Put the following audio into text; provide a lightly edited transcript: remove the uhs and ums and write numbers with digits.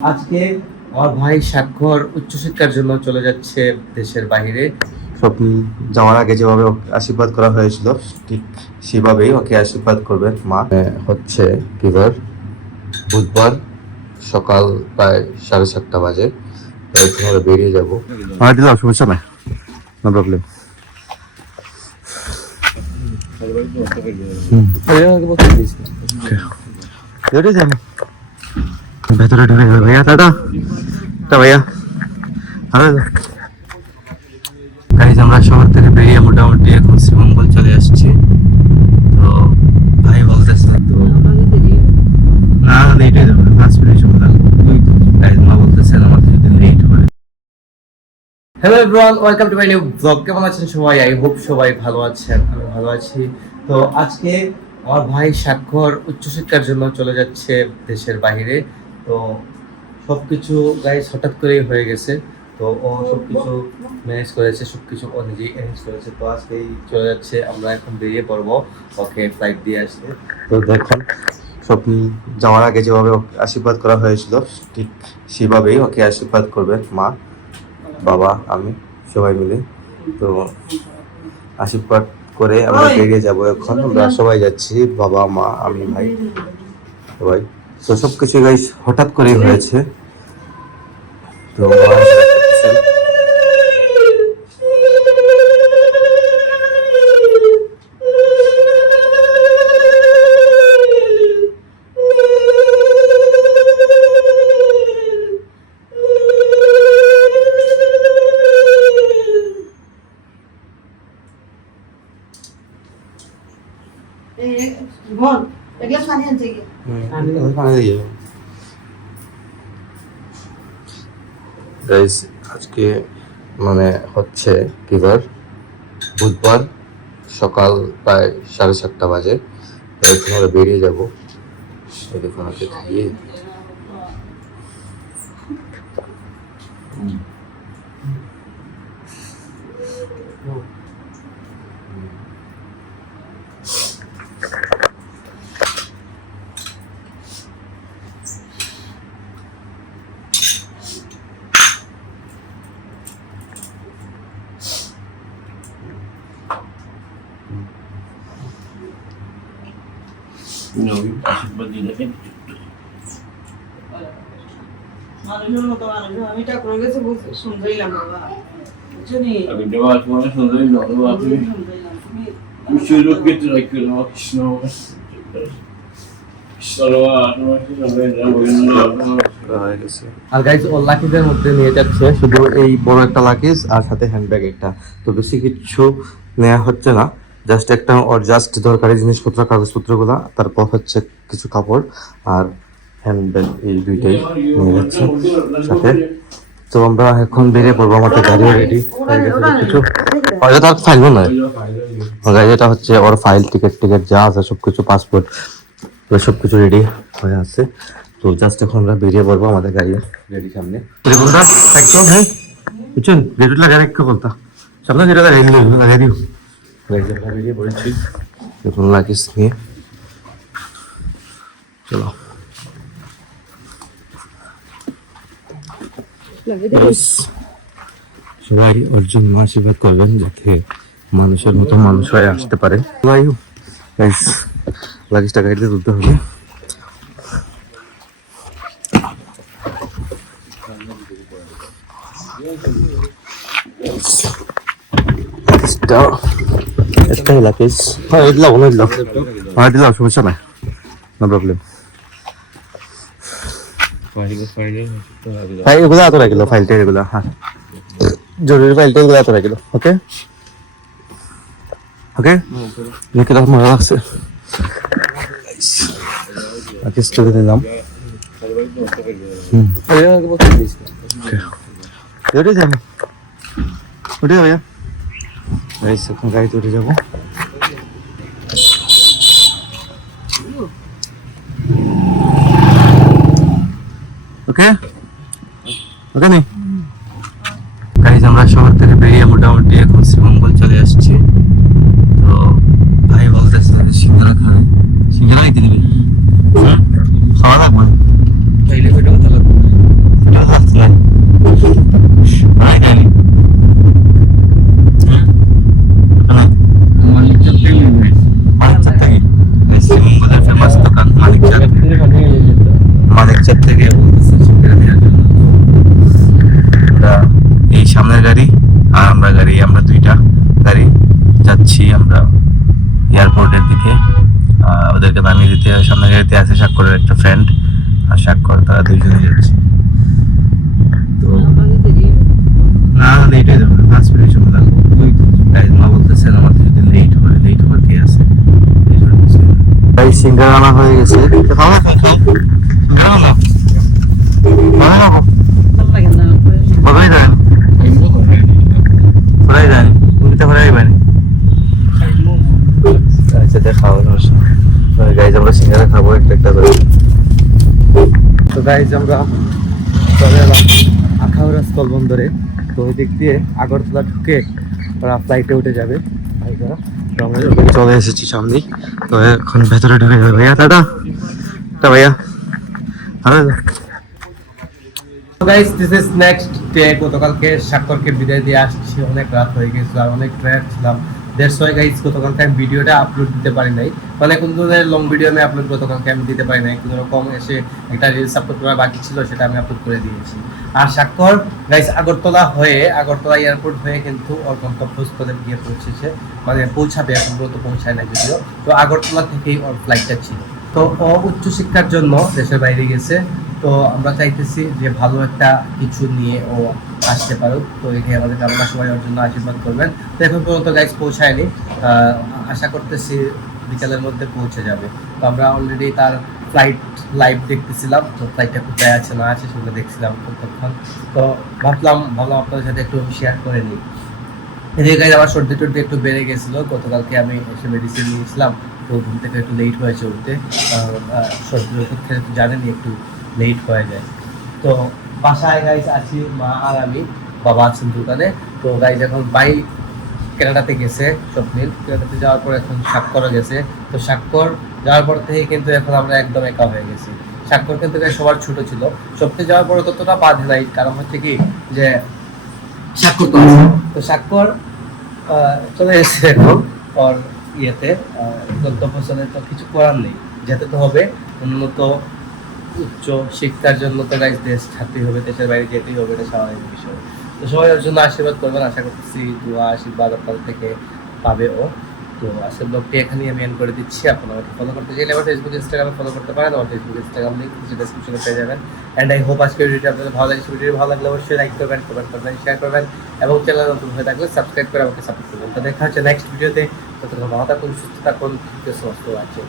আজকে আমার ভাই স্বাক্ষর উচ্চশিক্ষার জন্য চলে যাচ্ছে দেশের বাইরে। স্বপ্ন যাওয়ার আগে যেভাবে ওকে আশীর্বাদ করা হয়েছিল ঠিক সেভাবেই ওকে আশীর্বাদ করবেন মা। হচ্ছে কিবার বুধবার সকাল প্রায় 7:30 বাজে, তো এখন আমরা বেরিয়ে যাবো। দিলাম, সমস্যা নাই, নো প্রবলেম। ভেতরে ঢুকে যাবে ভাইয়া, দাদা ভাইয়া। গাইজ আমরা শহর থেকে বেরিয়ে মোটামুটি এখন শ্রীমঙ্গল চলে আসছি। তো ভাই বলতেছে তো না লেট হয়ে যাবে, 5 মিনিট সময় লাগবে। গাইজ মা বলতেছেন আমাদের যদি লেট হয়। Hello everyone, welcome to my new blog. কেমন আছেন সবাই? আই হোপ সবাই ভালো আছেন, আমি ভালো আছি। তো আজকে আমার ভাই স্বাক্ষর উচ্চশিক্ষার জন্য চলে যাচ্ছে দেশের বাইরে। তো সবকিছু গাইজ হঠাৎ করেই হয়ে গেছে। তো ও সবকিছু ম্যানেজ করেছে, সবকিছু ও নিজেই অ্যারেঞ্জ করেছে। তো আজকেই চলে যাচ্ছে, আমরা এখন বেরিয়ে পড়বো ওকে ফ্লাইট দিয়ে আসতে। তো দেখুন, স্বপ্ন যাওয়ার আগে যেভাবে ওকে আশীর্বাদ করা হয়েছিল ঠিক সেভাবেই ওকে আশীর্বাদ করবেন মা, বাবা, আমি সবাই মিলে। তো আশীর্বাদ করে আমরা বেরিয়ে যাবো। এখন আমরা সবাই যাচ্ছি, বাবা, মা, আমি, ভাই, সবাই। তো সবকিছু গাইস হঠাৎ করেই হয়েছে। তো গাইস আজকে মানে হচ্ছে কিবার বুধবার সকাল প্রায় 7:30 বাজে, তো এখন আমরা বেরিয়ে যাবো। এই দেখুন ওকে খাইয়ে মানুষের মতো মানুষ আমি ঠাকুরের কাছে শুনতেইলাম বাবা, বুঝলি? আমি দেওয়া তোমার সুন্দরী নরম আপনি বিশ্বরূপকে রাখবেন আমার কৃষ্ণ আর গাইজ ওর লাকিজের মধ্যে নিয়ে যাচ্ছে শুধু এই বড় একটা লাকিজ আর সাথে হ্যান্ডব্যাগ একটা। তো বেশি কিছু নেওয়া হচ্ছে না, জাস্ট একটা ওর জাস্ট দরকারি জিনিসপত্র, কাগজপত্রগুলো, তারপর হচ্ছে কিছু কাপড় আর হ্যান্ডব্যাগ, এই দুইটাই নিয়ে যাচ্ছে সাথে। তো আমরা এখন বেরিয়ে পড়বো, আমাদের গাড়িও রেডি হয়ে গেছে কিছু। তার ফাইল না গাড়ি, এটা হচ্ছে ওর ফাইল, টিকিট যা আছে সবকিছু, পাসপোর্ট সবকিছু রেডি হয়ে আছে। তো জাস্ট এখন আমরা বেরিয়ে পড়বো, আমাদের গাড়ি রেডি সামনে। বুঝছেন গেট লাগাই রাখতে বলতা সামনে, যেটা লাগাই দিও। বেরিয়ে পড়েছি এখন লাগেজ নিয়ে, চলো। সবাই ওর জন্য আশীর্বাদ করবেন যাতে মানুষের মতো মানুষ হয়ে আসতে পারে। লাগেজটা গাড়িতে তুলতে হবে। একটাই লাগেজ, হ্যাঁ দিলাম, হ্যাঁ দিলাম, সমস্যা নাই, নো প্রবলেম। এগুলো এত রাখিল, ফাইলটা এগুলো, হ্যাঁ জরুরি ফাইলটা এগুলো এত রাখিল। ওকে ওকে, দেখে তখন মজা লাগছে। তুলে দিলাম, উঠে যাবো, উঠে যাবো এখন গাড়িতে উঠে যাবো। ওকে ওকে নেই গাইজ আমরা শহর থেকে বেরিয়ে মোটামুটি এখন শ্রীমঙ্গল চলে আসছি। তো ভাই বলতেছে সিঙ্গারা খাবে, সিঙ্গারা দিতে দিবি, খাওয়া লাগবে। সামনে গাড়িতে আছে স্বাক্ষরের একটা ফ্রেন্ড আর স্বাক্ষর, তারা দুইজনে যাচ্ছে। তো আমাদের দেরি হবে। না লেট হয়ে যাবে, 5 মিনিট সময় লাগবে। ওই তো গাইজ মা বলতেছেন আমাদের যদি লেট হওয়ার কে আছে। ভাই সিঙ্গার আনা হয়ে গেছে। ভালো লাগে না। কতই দেন? ফ্রাই দেন, তুমি তো ফ্রাই বানি। আচ্ছা দেখাও গাইজ, আমরা সিঙ্গারা খাবো একটা করে। তো গাইজ আমরা চলে এলাম আখাউড়া স্থল বন্দরে। তো ওই দিক দিয়ে আগরতলা ঢুকে ওরা ফ্লাইটে উঠে যাবে ভাইরা। তো আমরা চলে এসেছি সামনেই, তো এখন ভেতরে ঢুকে যাবে। ভাইয়া টাটা। ভাইয়া guys this is next day. গতকালকে স্বাক্ষরকে বিদায় দিয়ে আসছি, অনেক রাত হয়ে গেছে আর অনেক টায়ার্ড ছিলাম। দ্যাটস ওয়াই গাইস গতকালকে আমি ভিডিওটা আপলোড দিতে পারি নাই, মানে কোনো ধরনের লং ভিডিও আমি আপলোড গতকালকে আমি দিতে পারি নাই। কোনো রকম এসে একটা রিলস আপলোড করা বাকি ছিল, সেটা আমি আপলোড করে দিয়েছি। আর স্বাক্ষর গাইস আগরতলা এয়ারপোর্ট হয়ে কিন্তু ওর গন্তব্যস্থলে গিয়ে পৌঁছেছে, মানে পৌঁছাবে, এখন পর্যন্ত পৌঁছায় না যদিও। তো আগরতলা থেকেই ওর ফ্লাইটটা ছিল। তো ও উচ্চশিক্ষার জন্য দেশের বাইরে গেছে। তো আমরা চাইতেছি যে ভালো একটা কিছু নিয়ে ও আসতে পারুক। তো এটাই আমাদের কামনা, সবাই ওর জন্য আশীর্বাদ করবেন। তো এখন পর্যন্ত গাইজ পৌঁছায়নি, আশা করতেছি বিকালের মধ্যে পৌঁছে যাবে। তো আমরা অলরেডি তার ফ্লাইট লাইভ দেখতেছিলাম, তো ফ্লাইটটা কোথায় আছে না আছে সেগুলো দেখছিলাম ততক্ষণ। তো ভাবলাম আপনাদের সাথে একটু শেয়ার করে নিই। এদিকে গাইজ আমার সর্দি টর্দি একটু বেড়ে গেছিলো, গতকালকে আমি এসে মেডিসিন নিয়েছিলাম। তো ঘুম থেকে একটু লেট হয়েছে উঠতে, সর্দির ওষুধ খেলে তো জানেনি একটু লেট হয়ে যায়। তো বাসায় গাইজ আছি মা আর আমি, বাবা আছেন দোকানে। তো গাইজ এখন বাই কেনাডাতে গেছে, স্বপ্নিল কেনাডাতে যাওয়ার পর এখন স্বাক্ষরও গেছে। তো স্বাক্ষর যাওয়ার পর থেকে কিন্তু এখন আমরা একদম একা হয়ে গেছি। স্বাক্ষর কিন্তু সবার ছোট ছিল, স্বপ্নে যাওয়ার পরে ততটা বাধে নাই, কারণ হচ্ছে কি যে স্বাক্ষর তো আছে। তো স্বাক্ষর চলে এসেছে এখন ওর ইয়েতে গন্তব্যস্থলে। তো কিছু করার নেই, যেতে তো হবে। উন্নত উচ্চ শিক্ষার জন্য তো গাইজ দেশ ছাড়তেই হবে, দেশের বাইরে যেতেই হবে, এটা স্বাভাবিক বিষয়। তো সবাই ওর জন্য আশীর্বাদ করবেন, আশা করতেছি দোয়া আশীর্বাদ আপনাদের থেকে পাবে ও। তো আসলে ব্লগটি এখানেই আমি এন্ড করে দিচ্ছি। আপনারা আমাকে ফলো করতে চাইলে আমার ফেসবুক ইনস্টাগ্রামে ফলো করতে পারেন। আমার ফেসবুক ইনস্টাগ্রাম লিঙ্ক ডেসক্রিপশনে পেয়ে যাবেন। অ্যান্ড আই হোপ আজকের ভিডিওটি আপনাদের ভালো লাগছে। ভিডিও ভালো লাগলে অবশ্যই লাইক করবেন, কমেন্ট করবেন, শেয়ার করবেন এবং চ্যানেল নতুন হয়ে থাকলে সাবস্ক্রাইব করে আমাকে সাপোর্ট করবেন। তো দেখা হচ্ছে নেক্সট ভিডিওতে। ততক্ষণ ভালো থাকুন, সুস্থ থাকুন, সুস্থ আছেন।